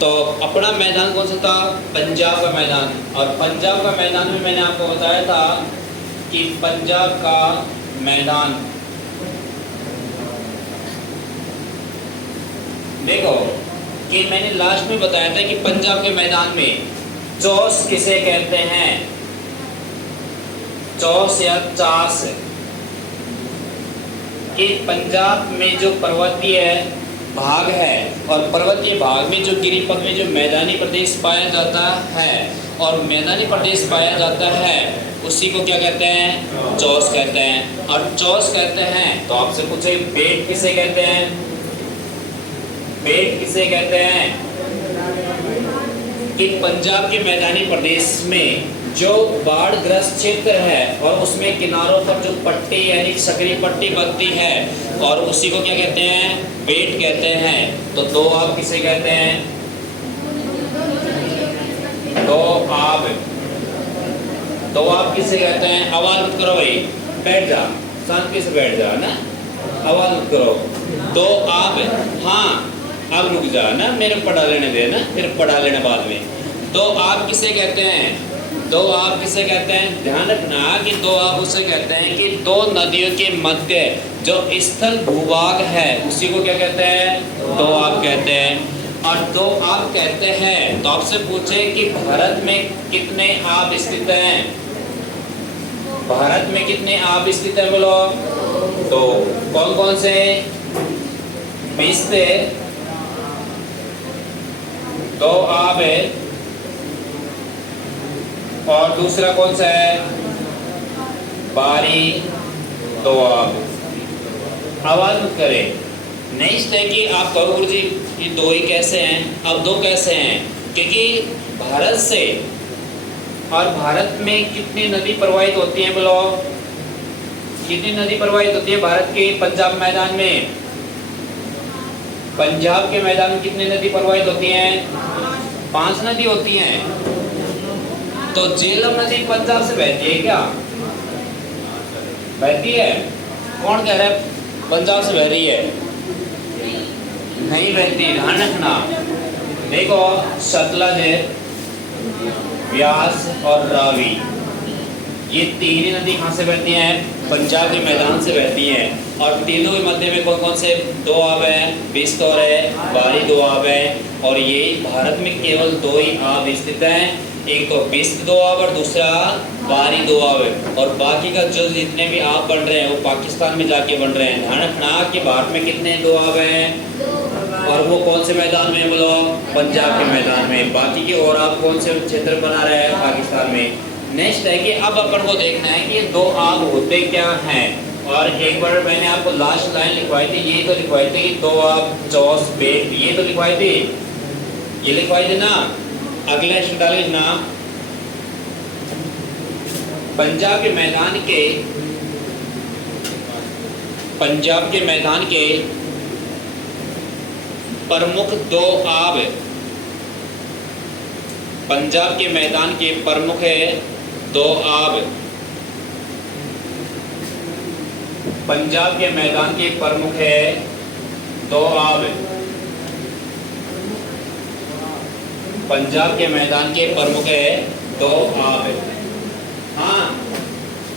तो अपना मैदान कौन सा था? पंजाब का मैदान। और पंजाब का मैदान में मैंने आपको बताया था कि पंजाब का मैदान, देखो कि मैंने लास्ट में बताया था कि पंजाब के मैदान में चौस किसे कहते हैं? चौस या चास। कि पंजाब में जो पर्वतीय भाग है और पर्वतीय भाग में जो गिरिपथ में जो मैदानी प्रदेश पाया जाता है और मैदानी प्रदेश पाया जाता है उसी को क्या कहते हैं? चौस कहते हैं। और चौस कहते हैं तो आपसे पूछे बेट किसे कहते हैं? बेट किसे कहते हैं? कि पंजाब के मैदानी प्रदेश में जो बाढ़ ग्रस्त क्षेत्र है और उसमें किनारों पर जो पट्टी यानी सकरी पट्टी बनती है और उसी को क्या कहते हैं? बेट कहते हैं। तो दो आब किसे कहते हैं? दो आब। दो आब किसे कहते हैं? आवाज मत करो भाई, बैठ जा, शांति से बैठ जा ना, आवाज मत करो। दो आब, हाँ अब रुक जा ना, मेरे पढ़ा लेने दे ना, फिर पढ़ा लेना बाद में। दो आब किसे कहते हैं? दो आब किसे कहते हैं? ध्यान रखना कि दो आब उसे कहते हैं कि दो नदियों के मध्य जो स्थल भूभाग है उसी को क्या कहते हैं? दो आब कहते हैं। और दो आब कहते हैं तो आपसे पूछे कि भारत में कितने आब स्थित हैं? भारत में कितने आब स्थित है बोलो? तो कौन कौन से? बीसते दो आब है और दूसरा कौन सा है? बारी दो आब। आवाज मत करे। नेक्स्ट है कि आप कहो गुरु जी ये दो ही कैसे हैं? अब दो कैसे हैं? क्योंकि भारत से और भारत में कितनी नदी प्रवाहित होती हैं बोलो? कितनी नदी प्रवाहित होती है भारत के पंजाब मैदान में? पंजाब के मैदान में कितनी नदी प्रवाहित होती हैं? 5 नदी होती हैं। तो झेलम नदी पंजाब से बहती है क्या? बहती है? कौन कह रहा है पंजाब से बह रही है? नहीं बहती, ध्यान रखना। देखो सतलज है, व्यास और रावी, ये तीन ही नदी कहाँ से बहती हैं? पंजाब के मैदान से बहती हैं। और तीनों के मध्य में कौन कौन से दो आब हैं? बिस्तौर है, बारी दो आब है। और ये भारत में केवल दो ही आब स्थित हैं, एक तो बिस्त दो आब और दूसरा बारी दो आब है। और बाकी का जो जितने भी आब बन रहे हैं वो पाकिस्तान में जाके बन रहे हैं। ध्यान रखना कि भारत में कितने दो आब हैं और वो कौन से मैदान में बोलो? पंजाब के मैदान में। बाकी के और आब कौन से क्षेत्र बना रहे हैं? पाकिस्तान में। नेक्स्ट है कि अब अपन को देखना है कि ये दो आब होते क्या हैं। और एक बार मैंने आपको लास्ट लाइन लिखवाई थी, ये तो लिखवाई थी कि दो आब चौस बेट, ये तो लिखवाई थी, ये लिखवाई थी ना। अगले डाले ना पंजाब के मैदान के, पंजाब के मैदान के प्रमुख दो आब, पंजाब के मैदान के प्रमुख है दो आब। पंजाब के मैदान के प्रमुख है दो आब। पंजाब के मैदान के प्रमुख है दो आब। हाँ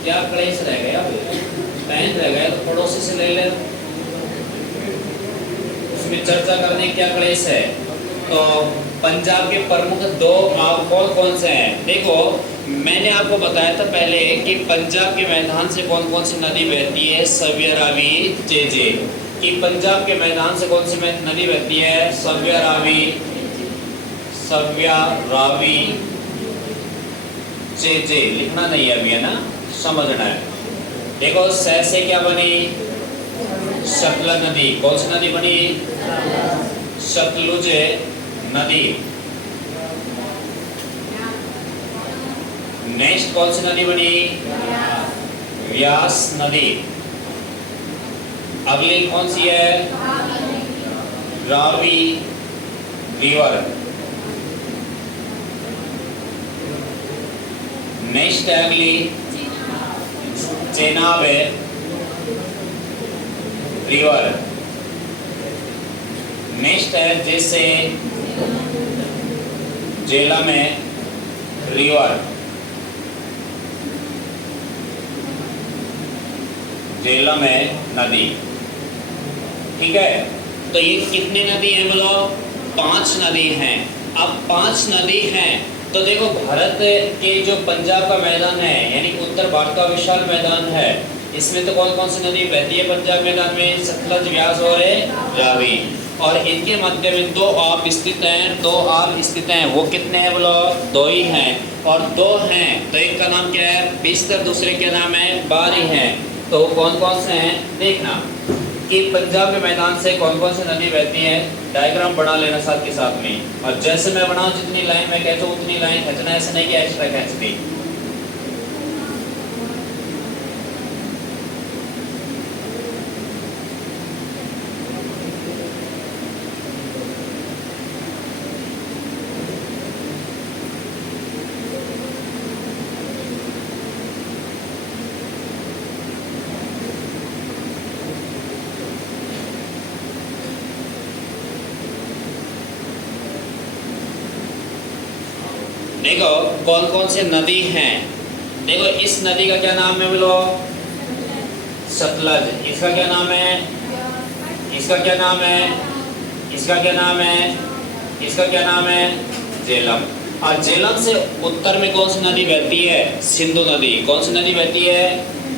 क्या क्लेश रह गया? टाइम रह गया तो पड़ोसी से ले ले, उसमें चर्चा करने क्या क्लेश है। तो पंजाब के प्रमुख दो आब कौन कौन से हैं? देखो मैंने आपको बताया था पहले कि पंजाब के मैदान से कौन कौन सी नदी बहती है? सव्य, रावी, जेजे। कि पंजाब के मैदान से कौन सी नदी बहती है? सव्य, रावी, सव्य, रावी, जेजे। लिखना नहीं है अभी, है ना, समझना है। देखो स से क्या बनी? सतलज नदी। कौन सी नदी बनी? सतलुज नदी। नेक्स्ट कौन सी नदी बनी? व्यास नदी। अगली कौन सी है? रावी रिवर। नेक्स्ट है अगली चेनाब रिवर। नेक्स्ट है जैसे झेलम है रिवर, झेलम है नदी। ठीक है, तो ये कितनी नदी है बोलो? 5 नदी हैं। अब 5 नदी हैं तो देखो भारत के जो पंजाब का मैदान है यानी उत्तर भारत का विशाल मैदान है, इसमें तो कौन कौन सी नदी बहती है पंजाब मैदान में? सतलज, व्यास और रावी। और इनके मध्य में 2 आप स्थित हैं, 2 आप स्थित हैं। वो कितने हैं बोलो? 2 ही हैं। और 2 हैं तो एक का नाम क्या है? बिस्तर, दूसरे का नाम है बारी है। तो वो कौन कौन से हैं देखना कि पंजाब के मैदान से कौन कौन सी नदी बहती है। डायग्राम बना लेना साथ के साथ में, और जैसे मैं बनाऊं जितनी लाइन में कहता हूं उतनी लाइन खींचना, ऐसे नहीं कि एक्स्ट्रा खींच दी। देखो कौन कौन से नदी हैं। देखो इस नदी का क्या नाम है बोलो? सतलज। इसका क्या नाम है? इसका क्या नाम है? इसका क्या नाम है? इसका क्या नाम है? झेलम। और झेलम से उत्तर में कौन सी नदी बहती है? सिंधु नदी। कौन सी नदी बहती है?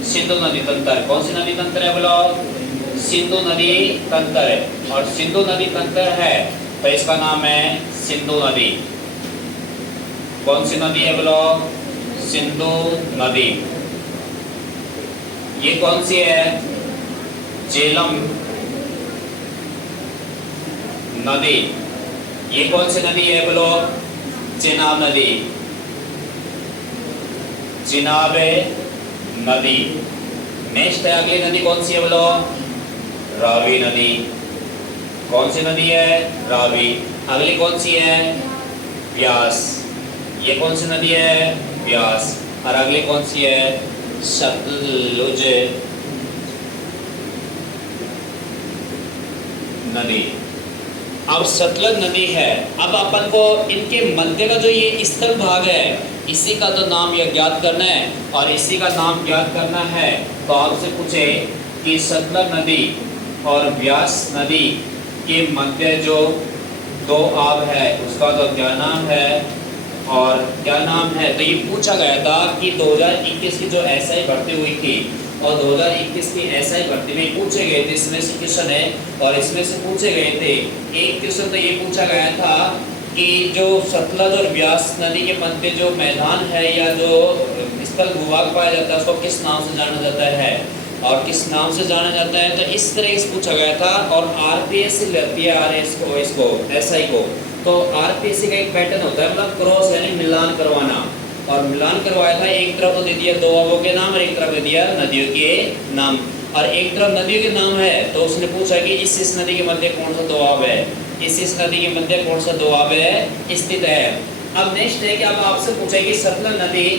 सिंधु नदी तंत्र। कौन सी नदी तंत्र है बोलो? सिंधु नदी तंत्र है। और सिंधु नदी तंत्र है तो इसका नाम है सिंधु नदी। कौन सी नदी है बोलो? सिंधु नदी। ये कौन सी है? झेलम नदी। ये कौन सी नदी है बोलो? चेनाब नदी। चेनाब नदी। नेक्स्ट है अगली नदी कौन सी है बोलो? रावी नदी। कौन सी नदी है? रावी। अगली कौन सी है? व्यास। ये कौन सी नदी है? व्यास। और अगली कौन सी है? सतलुज नदी। अब सतलज नदी है। अब अपन को इनके मध्य का जो ये स्थल भाग है इसी का तो नाम यह ज्ञात करना है, और इसी का नाम ज्ञात करना है तो आपसे पूछे कि सतलज नदी और व्यास नदी के मध्य जो 2 आब है उसका तो क्या नाम है और क्या नाम है? तो ये पूछा गया था कि 2021 की जो एसआई भर्ती हुई थी और 2021 की एसआई भर्ती में पूछे गए थे, इसमें से क्वेश्चन है और इसमें से पूछे गए थे। एक क्वेश्चन तो ये पूछा गया था कि जो सतलज और व्यास नदी के मध्य जो मैदान है या जो स्थल भूभाग पाया जाता है उसको किस नाम से जाना जाता है और किस नाम से जाना जाता है, तो इस तरह से पूछा गया था। और आरपीएस से लेती है आरएस को, इसको एसआई को। तो आरपीएससी का एक पैटर्न होता है मतलब क्रॉस यानी मिलान करवाना, और मिलान करवाया था। एक तरफ तो दे दिया 2 आबों के नाम और एक तरफ दे दिया नदियों के नाम, और एक तरफ नदियों के नाम है तो उसने पूछा कि इस नदी के मध्य कौन सा 2 आब है, इस नदी के मध्य कौन सा 2 आब है स्थित है। अब नेक्स्ट है कि अब आपसे पूछा कि सतलज नदी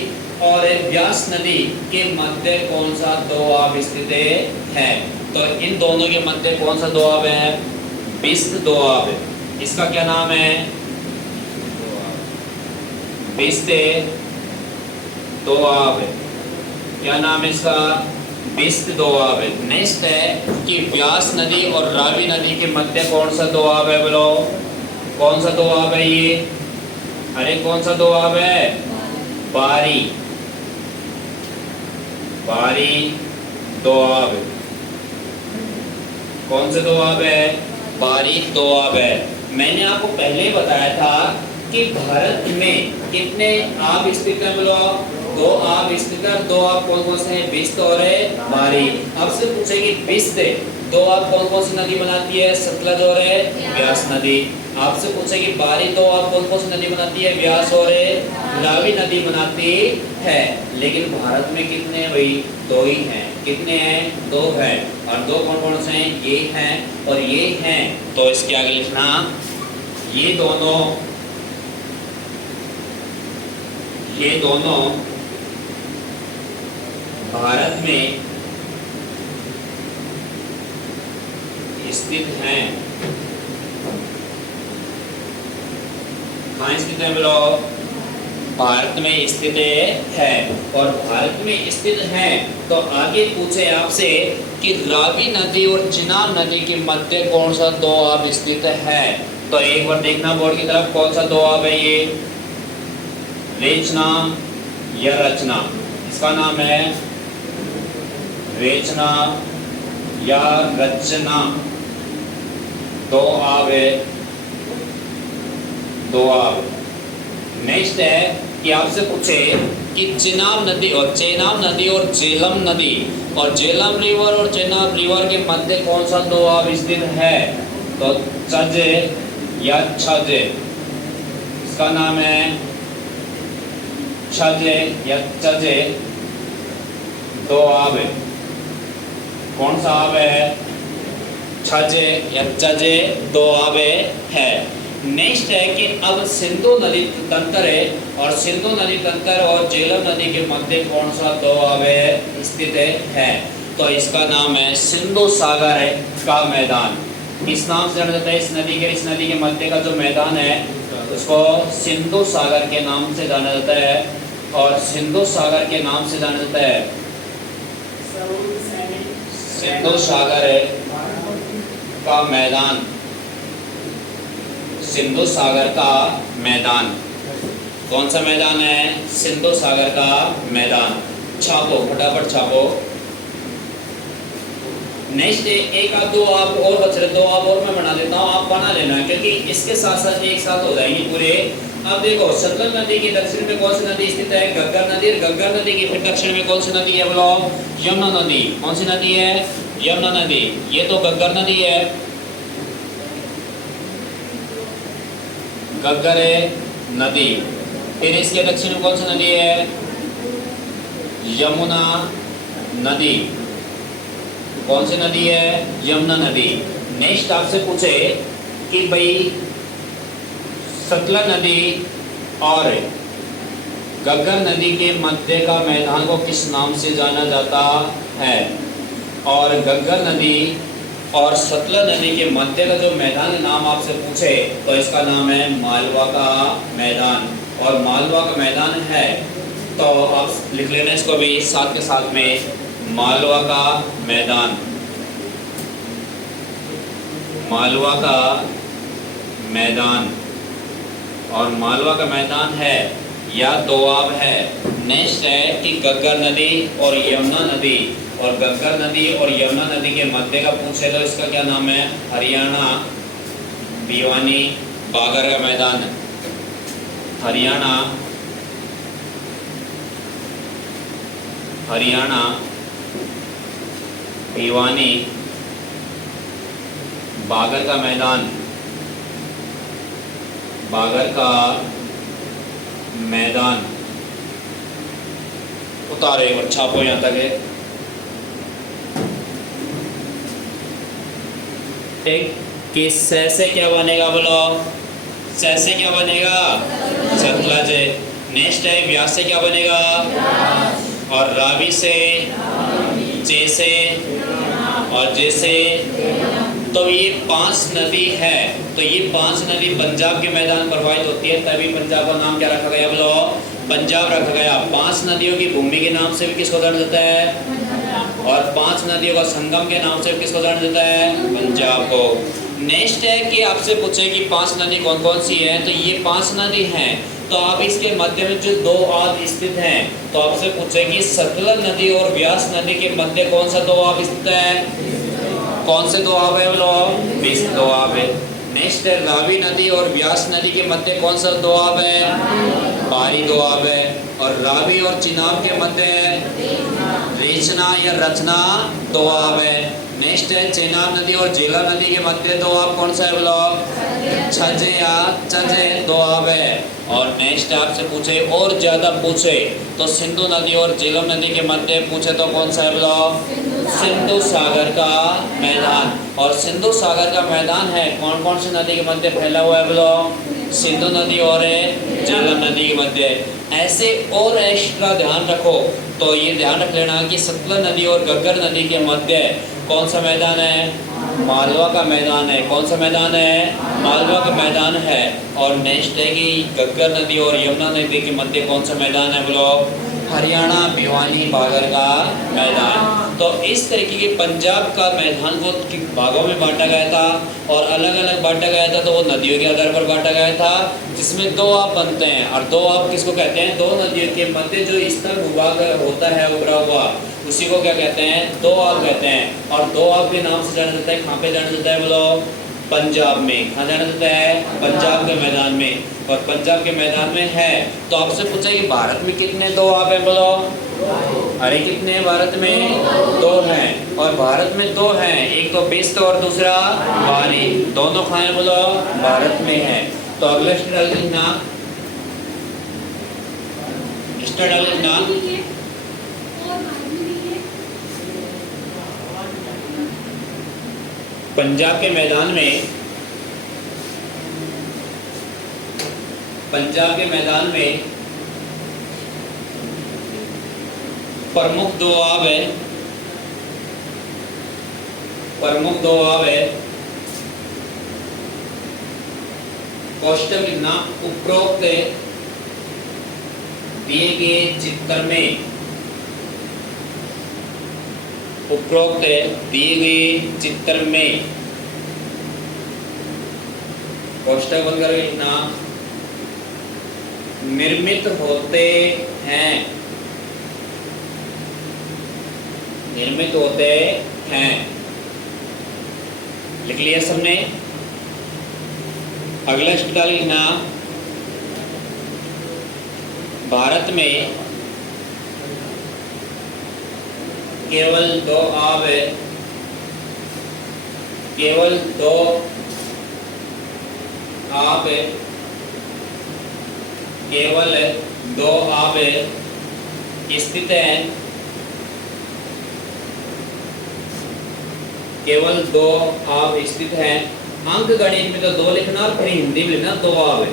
और व्यास नदी के मध्य कौन सा 2 आब स्थित है, तो इन दोनों के मध्य कौन सा 2 आब है? बिस्त 2 आब। इसका क्या नाम है? बिस्ते 2 आब। क्या नाम है इसका? बिस्त 2 आब। नेक्स्ट है कि व्यास नदी और रावी नदी के मध्य कौन सा 2 आब है बोलो? कौन सा 2 आब है ये? अरे कौन सा 2 आब है? बारी। बारी 2 आब। कौन से 2 आब है? बारी 2 आब है। मैंने आपको पहले ही बताया था कि भारत में कितने आब स्थित है बोलो? 2 आब स्थित है। 2 आब कौन कौन से हैं? बिस्त और बारी। आपसे पूछेगी बिस्त 2 आब कौन कौन सी नदी बनाती है? सतलज और व्यास नदी। आपसे पूछेगी बारी 2 आब कौन कौन सी नदी बनाती है? व्यास और रावी नदी बनाती है। लेकिन भारत में कितने हैं भाई? 2 ही हैं। कितने हैं? 2 हैं। और 2 कौन कौन से हैं? ये हैं और ये हैं। तो इसके आगे लिखना ये दोनों भारत में स्थित हैं। कहाँ स्थित है बोलो? भारत में स्थित है। और भारत में स्थित है तो आगे पूछे आपसे कि रावी नदी और चिनाब नदी के मध्य कौन सा दोआब स्थित है? तो एक बार देखना बोर्ड की तरफ, कौन सा दोआब है ये? रेचना या रचना? इसका नाम है रेचना या रचना। दोआब है, दोआब। नेक्स्ट है कि आपसे पूछे कि चिनाब नदी और झेलम नदी और झेलम रिवर और चेनाब रिवर के मध्य कौन सा दोआब स्थित है? तो चजे या छजे? इसका नाम है छजे या चजे दोआब। कौन सा आब है? छजे या चजे दोआब है। नेक्स्ट है कि अब सिंधु नदी तंत्र है और सिंधु नदी तंत्र और झेलम नदी के मध्य कौन सा दोआब स्थित है? तो इसका नाम है सिंधु सागर का मैदान। इस नाम से जाना जाता है। इस नदी के मध्य का जो मैदान है उसको सिंधु सागर के नाम से जाना जाता है और सिंधु सागर के नाम से जाना जाता है सिंधु सागर का मैदान। सिंधु सागर का मैदान कौन सा मैदान है? सिंधु सागर का मैदान। छापो, फटाफट छापो। नेक्स्ट एक आध दो आप और बच रहे, दो आप और मैं बना देता हूँ, आप बना लेना क्योंकि इसके साथ साथ एक साथ हो जाएंगे पूरे। अब देखो सतलज नदी के दक्षिण में कौन सी नदी स्थित है? घग्गर नदी। घग्गर नदी के फिर दक्षिण में कौन सी नदी है बोलो? यमुना नदी। कौन सी नदी है? यमुना नदी। ये तो घग्गर नदी है, घग्गर नदी। फिर इसके दक्षिण में कौन सी नदी है? यमुना नदी। कौन सी नदी है? यमुना नदी। नेक्स्ट आपसे पूछे कि भाई सतलज नदी और घग्गर नदी के मध्य का मैदान को किस नाम से जाना जाता है? और घग्गर नदी और सतलज नदी के मध्य का जो मैदान का नाम आपसे पूछे तो इसका नाम है मालवा का मैदान। और मालवा का मैदान है तो आप लिख लेना इसको भी साथ के साथ में, मालवा का मैदान। मालवा का मैदान और मालवा का मैदान है या दोआब है। नेक्स्ट है कि घग्गर नदी और यमुना नदी और घग्गर नदी और यमुना नदी के मध्य का पूछे तो इसका क्या नाम है? हरियाणा भिवानी बागर का मैदान। हरियाणा भिवानी बागर का मैदान। बागर का मैदान उतारो एक बार, छापो यहाँ तक है। कि से क्या बनेगा बोलो? से क्या बनेगा? सतलज। नेक्स्ट है व्यास से क्या बनेगा? और रावी से, चे से और जैसे। तो ये 5 नदी है तो ये 5 नदी पंजाब के मैदान प्रवाहित होती है, तभी पंजाब का नाम क्या रखा गया बोलो? पंजाब रखा गया। 5 नदियों की भूमि के नाम से भी किसको जाना जाता है? और 5 नदियों का संगम के नाम से किसको जाना जाता है? पंजाब को। नेक्स्ट है कि आपसे पूछे कि 5 नदी कौन कौन सी है? तो ये 5 नदी हैं तो आप इसके मध्य में जो दो आब स्थित हैं तो आपसे पूछे कि सतलज नदी और व्यास नदी के मध्य कौन सा दो आब स्थित है? कौन से दो आब है बोलो? बीस दो आब है। नेक्स्ट है रावी नदी और व्यास नदी के मध्य कौन सा दो आब है? बारी दो आब है। और रावी और चिनाब के मध्य रेचना या रचना दो आब है। नेक्स्ट है चेनाब नदी और झेलम नदी के मध्य दो आब कौन सा है बोलो? छजे या चजे दो आब है। और नेक्स्ट आपसे पूछे और ज्यादा पूछे तो सिंधु नदी और झेलम नदी के मध्य पूछे तो कौन सा है बोलो? सिंधु सागर का मैदान। और सिंधु सागर का मैदान है कौन कौन सी नदी के मध्य फैला हुआ है बोलो? सिंधु नदी और झेलम नदी के मध्य। ऐसे और एक्स्ट्रा ध्यान रखो तो ये ध्यान रख लेना कि सतलज नदी और घग्गर नदी के मध्य कौन सा मैदान है? मालवा का मैदान है। कौन सा मैदान है? मालवा का मैदान है। और नेक्स्ट है कि घग्गर नदी और यमुना नदी के मध्य कौन सा मैदान है बोलो? हरियाणा भिवानी बागर का मैदान। तो इस तरीके के पंजाब का मैदान को भागों में बांटा गया था और अलग अलग बांटा गया था। तो वो नदियों के आधार पर बांटा गया था, जिसमें दो आप बनते हैं। और दो आप किसको कहते हैं? दो नदियों के मध्य जो स्थल भूभाग होता है उभरा हुआ, उसी को क्या कहते हैं? दो आप कहते हैं। और दो आप के नाम से जाना जाता है। कहाँ पे जाना जाता है बोलो? पंजाब में। कहाँ जाना जाता है? पंजाब के मैदान में। और पंजाब के मैदान में है। तो आपसे पूछा कि भारत में कितने दो आप हैं बोलो? अरे कितने हैं भारत में? दो हैं। और भारत में दो हैं, एक तो बिस्त और दूसरा बारी। दोनों कहाँ हैं बोलो? भारत में है। तो अगला स्टेट लिखना, स्टेट लिखना पंजाब के मैदान में, पंजाब के मैदान में प्रमुख दो आब है, प्रमुख दो आब है। कोष्टक लिखना, उपरोक्त दिए गए चित्र में, उपरोक्त दिए गए चित्र में, कोष्टक बंद कर लिखना, निर्मित होते हैं, निर्मित होते हैं। लिख लिया सबने? अगला स्टेट लिखना, भारत में केवल दो आब है, केवल दो आब है, केवल दो आब स्थित हैं, केवल दो आब स्थित हैं। अंक गणित में तो दो लिखना और फिर हिंदी में लिखना दो आब है।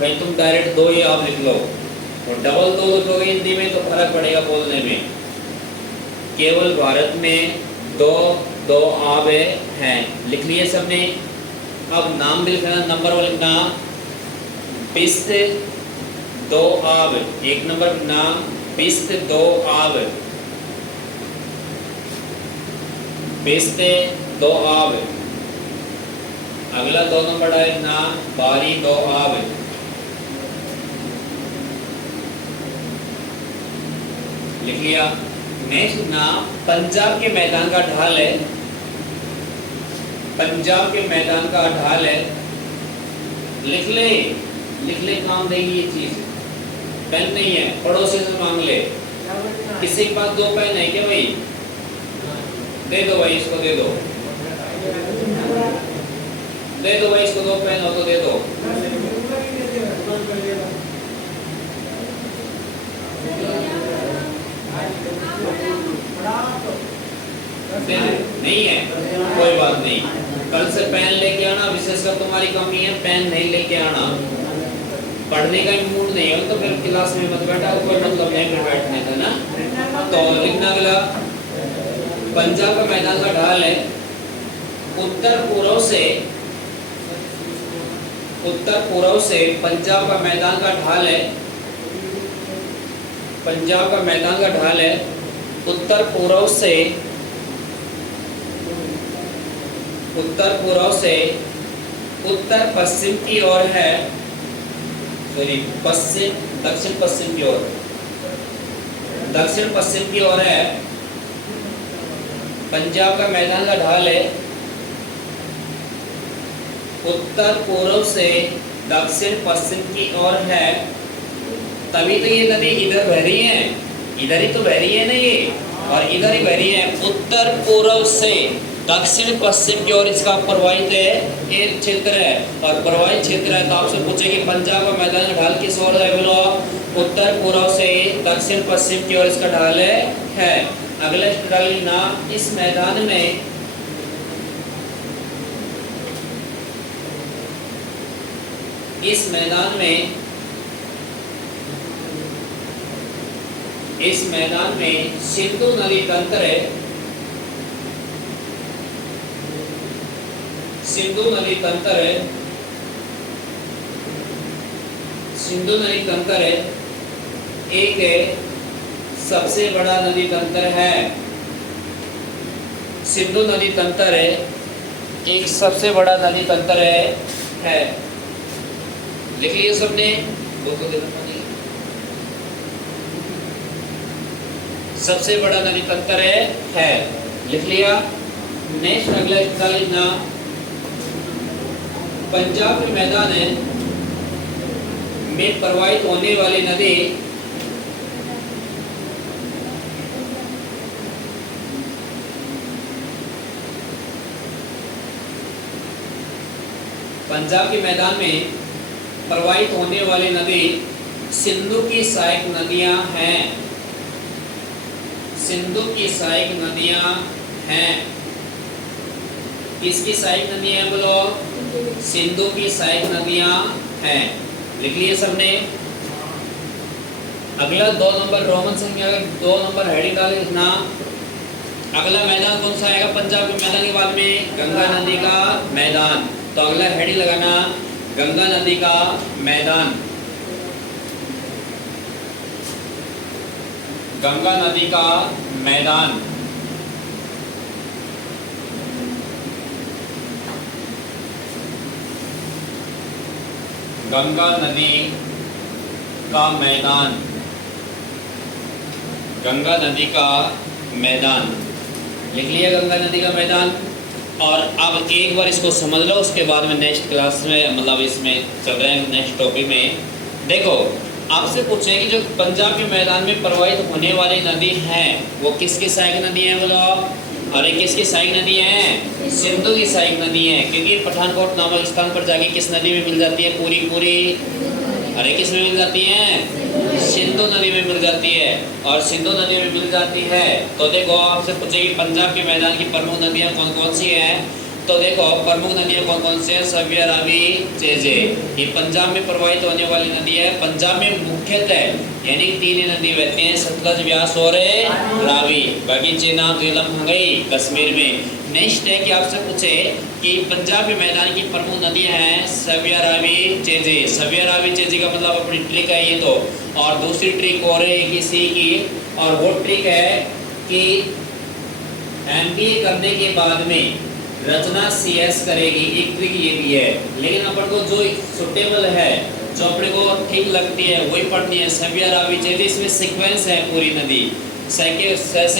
कहीं तुम डायरेक्ट दो ही आब लिख लो और डबल दो लिखोगे हिंदी में तो फर्क पड़ेगा बोलने में। केवल भारत में दो दो आब हैं। लिख लिए सबने? अब नाम भी लिखना, नंबर वाला लिखना, बिस्त दो आब। एक नंबर नाम बिस्त दो आब, बिस्त दो आब। अगला दो नंबर है ना, बारी दो आब। लिख लिया? नेक्स्ट ना, पंजाब के मैदान का ढाल है, पंजाब के मैदान का ढाल है। लिख ले, लिख ले, काम देगी ये चीज। पेन नहीं है, पड़ोसी से मांग ले। किसी के पास दो पेन है क्या भाई? दे दो भाई, इसको दे दो, दे दो भाई, इसको दो पेन हो तो दे दो। नहीं है, कोई बात नहीं। कल से पेन लेके आना, विशेषकर तुम्हारी कमी है, पेन नहीं लेके आना। पढ़ने का मूड नहीं है तो फिर क्लास में मत बैठा, कोई मतलब नहीं फिर बैठने का ना। तो लिखना अगला, पंजाब का मैदान का ढाल है, उत्तर पूर्व से, उत्तर पूर्व से पंजाब का मैदान का ढाल है, पंजाब का मैदान का ढाल है, उत्तर पूर्व से, उत्तर पूर्व से उत्तर पश्चिम की ओर है, सॉरी पश्चिम दक्षिण पश्चिम की ओर, दक्षिण पश्चिम की ओर है। पंजाब का मैदान का ढाल है, उत्तर पूर्व से दक्षिण पश्चिम की ओर है। तभी तो ये नदी इधर बह रही है, इधर ही तो बह रही है ना ये, और इधर ही बह रही है। उत्तर पूर्व से दक्षिण पश्चिम की ओर इसका प्रवाहित है ये क्षेत्र है। और प्रवाहित क्षेत्र है तो आपसे पूछे कि पंजाब का मैदान का ढाल किस ओर है? बोलो उत्तर पूर्व से दक्षिण पश्चिम की ओर इसका ढाल है। अगला स्टेट ना, इस मैदान में इस मैदान में, इस मैदान में सिंधु नदी तंत्र है, सिंधु नदी तंत्र है, सिंधु नदी तंत्र है एक सबसे बड़ा नदी तंत्र है। सिंधु नदी तंत्र है एक सबसे बड़ा नदी तंत्र है। लिख लिया सबने? सबसे बड़ा नदी तंत्र है। लिख लिया? नेक्स्ट अगला हिस्सा लिखना, पंजाब के मैदान में प्रवाहित होने वाली नदी पंजाब के मैदान में प्रवाहित होने वाली नदी सिंधु की सहायक नदियां हैं। सिंधु की सहायक नदियां हैं। किसकी सहायक नदियां हैं बोलो? सिंधु की सहायक नदियां हैं। लिख लिए सबने? अगला 2 नंबर रोमन संख्या 2 नंबर हेडिंग डाल लिखना। अगला मैदान कौन सा आएगा पंजाब के मैदान के बाद में? गंगा नदी का मैदान। तो अगला हेडिंग लगाना, गंगा नदी का मैदान। गंगा नदी का मैदान। गंगा नदी का मैदान। गंगा नदी का मैदान। लिख लिया गंगा नदी का मैदान? और अब एक बार इसको समझ लो, उसके बाद में नेक्स्ट क्लास में मतलब इसमें चल रहे हैं नेक्स्ट टॉपिक में। देखो आपसे पूछे कि जो पंजाब के मैदान में प्रवाहित होने वाली नदी है वो किसकी सहायक नदी है बोलो? अरे किसकी सहायक नदी है? सिंधु की सहायक नदी है। क्योंकि पठानकोट नामक स्थान पर जाके किस नदी में मिल जाती है? पूरी अरे किस में मिल जाती है? सिंधु नदी में मिल जाती है। और सिंधु नदी में मिल जाती है तो देखो आपसे पूछे कि पंजाब के मैदान की प्रमुख नदियां कौन कौन सी हैं? तो देखो प्रमुख नदियां कौन कौन सी हैं? सव्य, रावी, चेजे। ये पंजाब में प्रवाहित होने वाली नदी है। पंजाब में मुख्यतः यानी 3 नदी बहती हैं, सतलज, व्यास और रावी। बाकी चेनाब, झेलम आ गई कश्मीर में। नेक्स्ट है कि आपसे पूछे कि पंजाब के मैदान की प्रमुख नदियां हैं सव्य, रावी, चेजे। सव्य, रावी, चेजे का मतलब अपनी ट्रिक है ये तो। और दूसरी ट्रिक और है किसी की, और वो ट्रिक है कि MBA करने के बाद में रचना CS करेगी। एक ट्रिक ये भी है, लेकिन अपन को जो सुटेबल है, जो अपने को ठीक लगती है वही पढ़नी है। सव्य, रावी, चेजे इसमें सीक्वेंस है पूरी नदी। से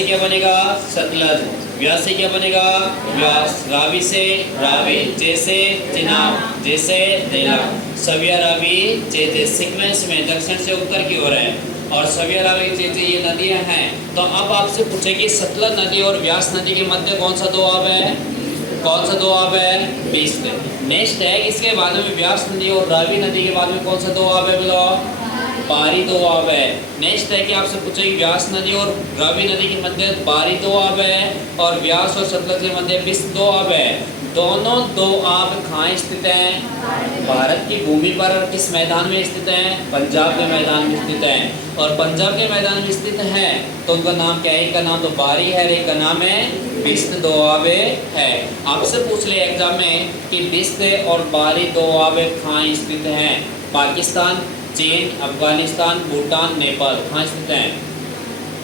क्या बनेगा? सतलज। व्यास से क्या बनेगा? व्यास। रावी से रावी। जैसे चिनाब, जैसे झेलम। सव्य, रावी, चेजे सीक्वेंस में दक्षिण से उत्तर की ओर है। और सव्य, रावी, चेजे ये नदियां हैं। तो अब आपसे पूछे कि सतलज नदी और व्यास नदी के मध्य कौन सा दोआब है? कौन सा दोआब है? बीस। नेक्स्ट है इसके बाद में व्यास नदी और रावी नदी के बाद में कौन सा दोआब है बोलो? बारी दोआब है। नेक्स्ट है कि आपसे पूछे कि व्यास नदी और रावी नदी के मध्य बारी दोआब है और व्यास और सतलज के मध्य बिस दोआब है। दोनों दोआब कहाँ स्थित हैं? भारत की भूमि पर। किस मैदान में स्थित हैं? पंजाब के मैदान में स्थित हैं। और पंजाब के मैदान में स्थित है तो उनका नाम क्या है? एक का नाम तो बारी है, एक का नाम है बिस्त दोआब है। आपसे पूछ ले एग्जाम में कि बिस्त और बारी दोआब कहाँ स्थित हैं? पाकिस्तान, चीन, अफगानिस्तान, भूटान, नेपाल कहाँ स्थित हैं?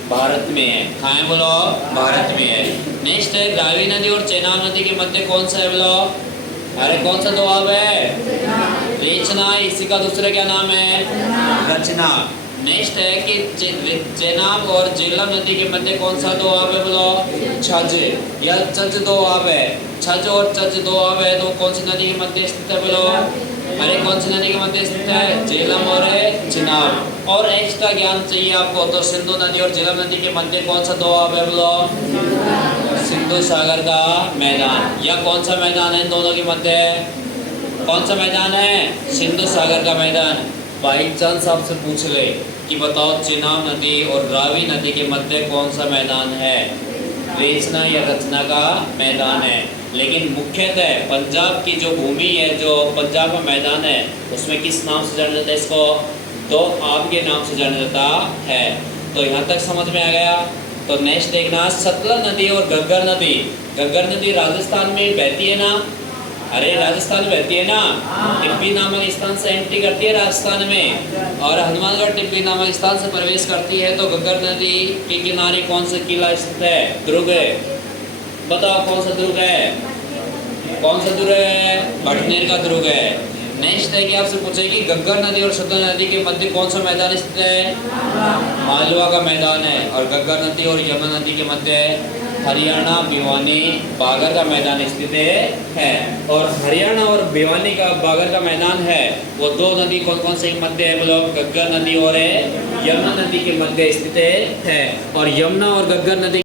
भारत में है। कहाँ है बोलो? भारत में है। नेक्स्ट है रावी नदी और चेनाब नदी के मध्य कौन सा है बोलो? अरे कौन सा दोआब है? रेचना। इसी का दूसरा क्या नाम है? रचना। नेक्स्ट है कि चेनाब और झेलम नदी के मध्य कौन सा दोआब है बोलो? छज या चज दोआब है। छज और चज दोआब है तो कौन सी नदी के मध्य स्थित है बोलो? अरे कौन सी नदी के मध्य स्थित है? झेलम और चिनाब। और एक्स्ट्रा ज्ञान चाहिए आपको तो सिंधु नदी और झेलम नदी के मध्य कौन सा दोआब है बोलो? सिंधु सागर का मैदान। या कौन सा मैदान है इन दोनों के मध्य? कौन सा मैदान है? सिंधु सागर का मैदान। बाई चांस आपसे पूछ ले कि बताओ चेनाब नदी और रावी नदी के मध्य कौन सा मैदान है? रेचना या रचना का मैदान है। लेकिन मुख्यतः पंजाब की जो भूमि है, जो पंजाब का मैदान है, उसमें किस नाम से जाना जाता है? इसको दोआब के नाम से जाना जाता है। तो यहाँ तक समझ में आ गया। तो नेक्स्ट देखना सतलज नदी और घग्गर नदी। घग्गर नदी राजस्थान में बहती है ना? अरे राजस्थान में बहती है ना, टिब्बी नामक स्थान से एंट्री करती है राजस्थान में और हनुमानगढ़ टिब्बी नामक स्थान से प्रवेश करती है। तो घग्गर नदी के किनारे कौन सा किला स्थित है, दुर्ग है? बताओ कौन सा दुर्ग है? कौन सा दुर्ग है? भटनेर का दुर्ग है। नेक्स्ट है कि आपसे पूछेगी घग्गर नदी और शुद्ध नदी के मध्य कौन सा मैदान स्थित है? मालवा का मैदान है। और घग्गर नदी और यमुना नदी के मध्य हरियाणा भिवानी बागर का मैदान स्थित है। और हरियाणा और भिवानी का बागर का मैदान है वो दो नदी कौन कौन से मध्य है? बोलो, घग्गर नदी और यमुना नदी के मध्य स्थित है। और यमुना और घग्गर नदी